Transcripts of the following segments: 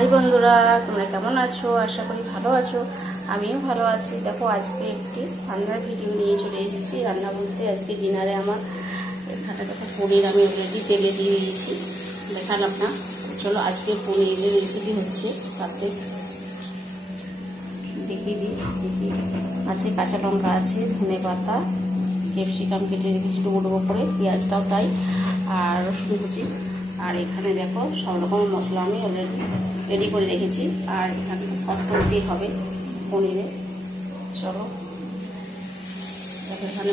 High বন্ধুরা, তোমরা কেমন আছো? আশা করি ভালো আছো। আমিও ভালো আছি। দেখো, আজকে একটি রান্নার ভিডিও নিয়ে চলে এসেছি। রান্না বলতে আজকে ডিনারে আমার এখানে দেখো পনির আমি অলরেডি তেলে দিয়ে দিয়েছি, দেখালাম না। চলো আজকে পনিরের রেসিপি হচ্ছে, তাতে দেখিয়ে দিই। আছে কাঁচা লঙ্কা, আছে ধনে পাতা, ক্যাপসিকাম কেটে রেখেছি ডুবো ডুবো করে, পেঁয়াজটাও তাই, আর রসুন কুচি। আর এখানে দেখো সব রকম মশলা আমি অলরেডি রেডি করে রেখেছি। আর এখানে তো সস করতেই হবে পনিরে। চলো দেখো, এখানে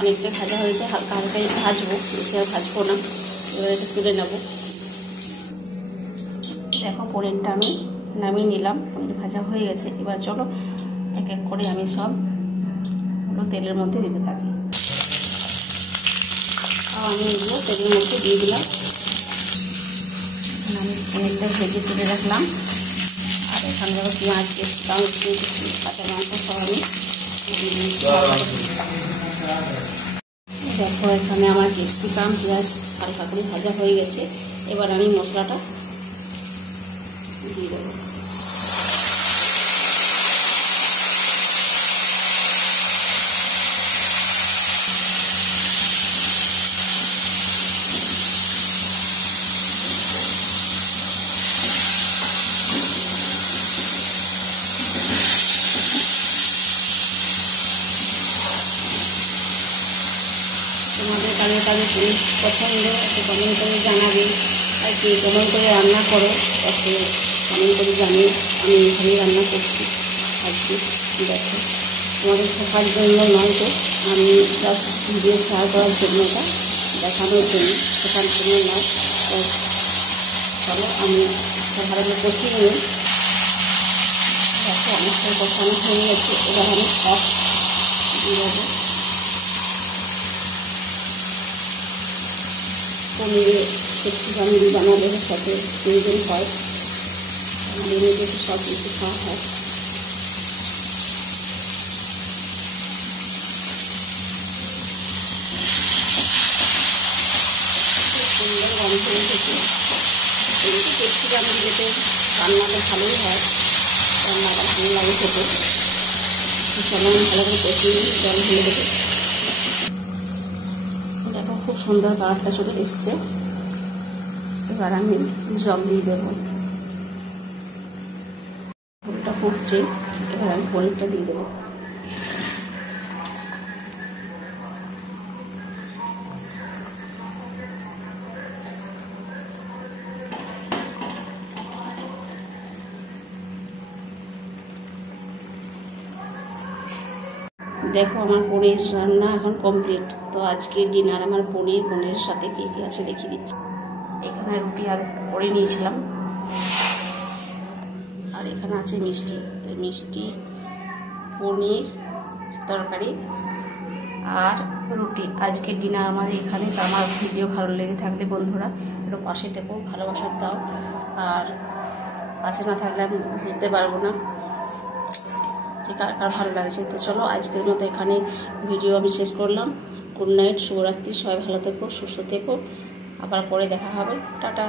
অনেকটা ভাজা হয়েছে, হালকা হালকাই ভাজবো, বেশি আর ভাজবো না। এবার এটা তুলে নেবো। দেখো পনিরটা আমি নামিয়ে নিলাম, পনির ভাজা হয়ে গেছে। এবার চলো এক এক করে আমি সব তেলের মধ্যে দিতে থাকি। আমি এগুলো তেলের মধ্যে দিয়ে দিলাম। আমি পনিরটা ভেজে তুলে রাখলাম। আর এখানে দেখো পেঁয়াজ, ক্যাপসিকাম, কাঁচা লঙ্কা সব আমি দিয়ে দিয়েছি। দেখো এখানে আমার ক্যাপসিকাম পেঁয়াজ হালকা করে ভাজা হয়ে গেছে। এবার আমি মশলাটা দিয়ে দেবো। তোমাদের কাজে কাজে পনির পছন্দ একটু কমেন্ট করে জানাবে। আর কি কেমন করে রান্না করো একটু কমেন্ট করে জানিয়ে। আমি এখানেই রান্না করছি আজকে। দেখো তোমাদের শেখার জন্য নয়, তো আমি জাস্ট ভিডিও শেয়ার করার জন্য, এটা দেখানোর জন্য, শেখার জন্য নয়। তো চলো আমি ভালো করে কষিয়ে নিই। দেখো অনেকটা কষানো হয়ে গেছে। এবার আমি সস দিয়ে দেবো। পনিরে ক্যাপসিকাম দিয়ে বানালে সসের প্রয়োজন হয়, আমাদের মধ্যে একটু সস বেশি খাওয়া হয়। সুন্দর গন্ধ উঠেছে। এমনি ক্যাপসিকাম দিলে তো রান্নাটা ভালোই হয়, রান্নাটা ভালো লাগে খেতে। চলো আমি ভালো করে কষিয়ে জল ঢেলে দেবো। দেখো খুব সুন্দর কালারটা চলে এসছে। এবার আমি জল দিয়ে দেবো। ঝোলটা ফুটছে, এবার আমি পনিরটা দিয়ে দেবো। দেখো আমার পনির রান্না এখন কমপ্লিট। তো আজকে ডিনার আমার পনিরের সাথে কী কী আছে দেখিয়ে দিচ্ছি। এখানে রুটি আর করে নিয়েছিলাম, আর এখানে আছে মিষ্টি। তো মিষ্টি, পনির তরকারি আর রুটি আজকে ডিনার আমাদের এখানে। তো আমার ভিডিও ভালো লেগে থাকলে বন্ধুরা একটু পাশে থেকেও ভালোবাসা দাও। আর পাশে না থাকলে আমি বুঝতে পারবো না যে কার কার ভালো লাগছে। তো চলো আজকের মতো এখানে ভিডিও আমি শেষ করলাম। গুড নাইট, শুভরাত্রি। সবাই ভালো থেকো, সুস্থ থেকো। আবার পরে দেখা হবে। টাটা।